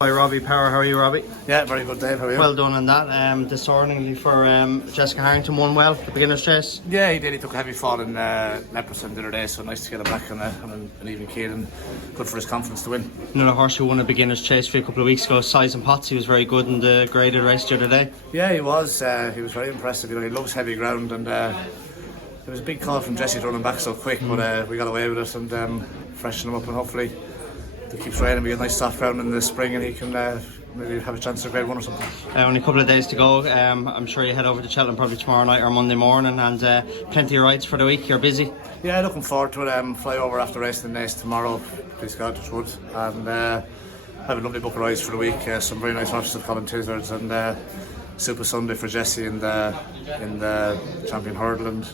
By Robbie Power. How are you, Robbie? Yeah, very good, Dave. How are you? Well done on that. Dishearteningly for Jessica Harrington, won well, the beginner's chase. Yeah, he did. He took a heavy fall in Leopardstown the other day, so nice to get him back on an even keel, and good for his confidence to win. Another horse who won a beginner's chase for a couple of weeks ago, Size and Potsy, was very good in the graded race the other day. Yeah, he was. He was very impressive. He loves heavy ground, and there was a big call from Jesse to run him back so quick, but we got away with it and freshened him up, and hopefully if it keeps raining, we get nice soft ground in the spring, and he can maybe have a chance of grade 1 or something. Only a couple of days to go. I'm sure you head over to Cheltenham probably tomorrow night or Monday morning, and plenty of rides for the week. You're busy. Yeah, looking forward to it. Fly over after racing the Nace tomorrow, please God, touch wood, and have a lovely book of rides for the week. Some very nice horses at Colin Tizards, and Super Sunday for Jesse in the Champion Hurdle, and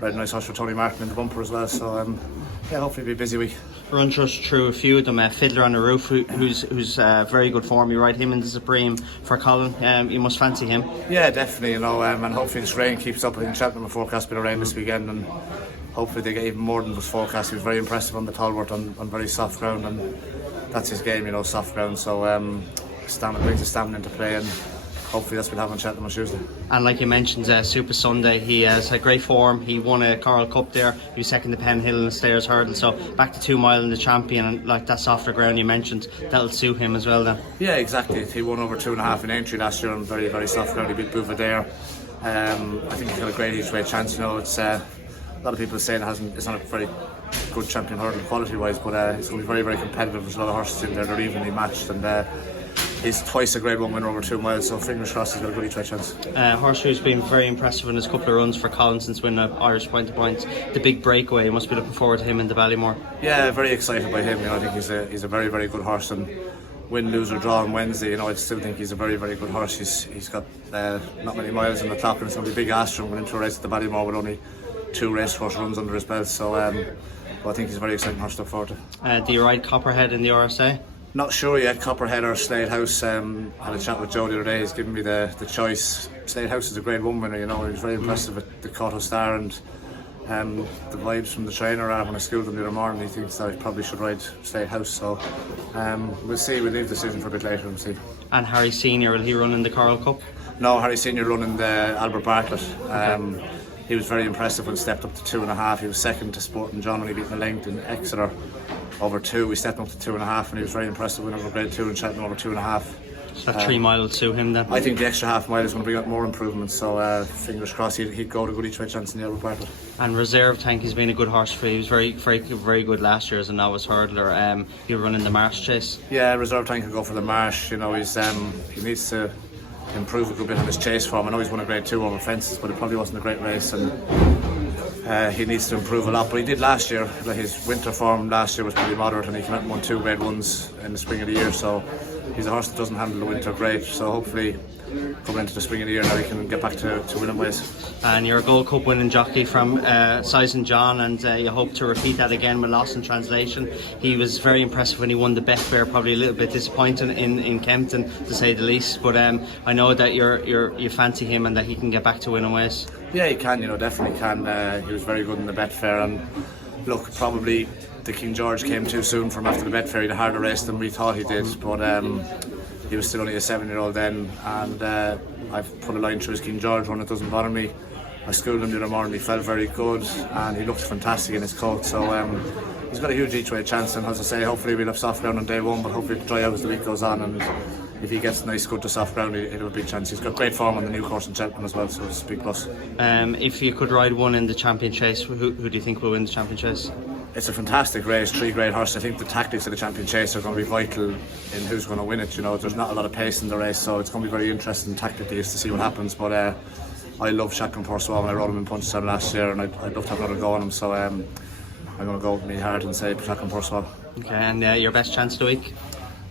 very nice horse for Tony Martin in the bumper as well. So yeah, hopefully it'll be a busy week. Run just through a few of them. Fiddler on the Roof, who's very good form. You ride him in the Supreme for Colin. You must fancy him. Yeah, definitely. And hopefully this rain keeps up. In Cheltenham, a forecast bit of rain this weekend, and hopefully they get even more than was forecast. He was very impressive on the Talbot on very soft ground, and that's his game, soft ground. So brings the stamina into play, and hopefully that's what we'll have on Cheltenham on Tuesday. And like you mentioned, Super Sunday, he has had great form. He won a Coral Cup there. He was second to Penn Hill in the Stairs Hurdle, so back to 2 mile in the Champion, and like that softer ground you mentioned, that'll suit him as well then. Yeah, exactly. He won over 2.5 in entry last year on very, very soft ground. He beat Bouvet. I think he's got a great each way chance. It's a lot of people are saying it's not a very good Champion Hurdle quality wise, but it's going to be very, very competitive. There's a lot of horses in there. They're evenly matched, and he's twice a grade 1 winner over 2 miles, so fingers crossed he's got a good each way chance. Horse who's been very impressive in his couple of runs for Colin since winning Irish Point to Points, the big breakaway. You must be looking forward to him in the Ballymore. Yeah, very excited by him. I think he's a very, very good horse, and win, lose or draw on Wednesday, I still think he's a very, very good horse. He's got not many miles on the clock, and it's going to be a big ask for him going into a race at the Ballymore with only 2 racehorse runs under his belt. So I think he's a very exciting horse to look forward to. Do you ride Copperhead in the RSA? Not sure yet. Copperhead or Slade House. Had a chat with Joe the other day. He's given me the choice. Slade House is a grade 1 winner. He was very impressive with the Cotto Star, and the vibes from the trainer are when I schooled him the other morning. He thinks that I probably should ride Slade House. So we'll see. We'll leave the decision for a bit later and see. And Harry Senior, will he run in the Coral Cup? No, Harry Senior running the Albert Bartlett. He was very impressive when he stepped up to 2.5. He was second to Sporting John when he beat the length in Exeter over 2. We stepped up to 2.5, and he was very impressive winning over grade 2 and Cheltenham over 2.5. So that 3 mile will suit him then? I think the extra half mile is going to bring out more improvements, so fingers crossed he'd go to good each way chance in the Albert Bartlett. And Reserve Tank has been a good horse for you. He was very, very, very good last year as a novice hurdler. He'll run in the Marsh chase. Yeah, Reserve Tank will go for the Marsh. He needs to improve a good bit on his chase form. I know he's won a grade 2 over fences, but it probably wasn't a great race, and he needs to improve a lot. But he did last year. His winter form last year was pretty moderate, and he came out and won 2 grade 1s in the spring of the year. So he's a horse that doesn't handle the winter great. So hopefully, coming into the spring of the year now, he can get back to winning ways. And you're a Gold Cup winning jockey from Size and John, and you hope to repeat that again with Lost in Translation. He was very impressive when he won the Betfair. Probably a little bit disappointing in Kempton, to say the least. But I know that you fancy him and that he can get back to winning ways. Yeah, he can. Definitely can. He was very good in the Betfair, and look, probably the King George came too soon for him after the Betfair. He had a harder race than we thought he did, but he was still only a 7-year-old then, and I've put a line through his King George one. It doesn't bother me. I schooled him the other morning. He felt very good, and he looked fantastic in his coat. So he's got a huge each way chance, and as I say, hopefully we'll have soft ground on day 1, but hopefully it'll dry out as the week goes on, and if he gets nice good to soft ground, he'll have a big chance. He's got great form on the new course in Cheltenham as well, so it's a big plus. If you could ride one in the Champion Chase, who do you think will win the Champion Chase? It's a fantastic race, 3 great horses. I think the tactics of the Champion Chase are going to be vital in who's going to win it. There's not a lot of pace in the race, so it's going to be very interesting tactically to see what happens. But I love Shotgun Pursuit, and I rode him in Punchestown last year, and I'd love to have another go on him. So I'm going to go with me hard and say Shotgun Pursuit. Okay, and your best chance of the week?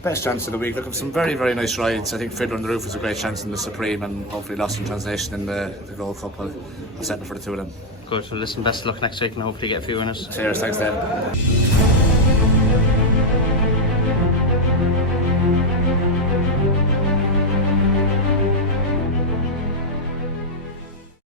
Best chance of the week. Look, some very, very nice rides. I think Fiddler on the Roof is a great chance in the Supreme, and hopefully Lost in Translation in the Gold Cup. I'll settle for the 2 of them. Good. Well, listen, best of luck next week, and hopefully get a few winners. Cheers. Thanks, Dave.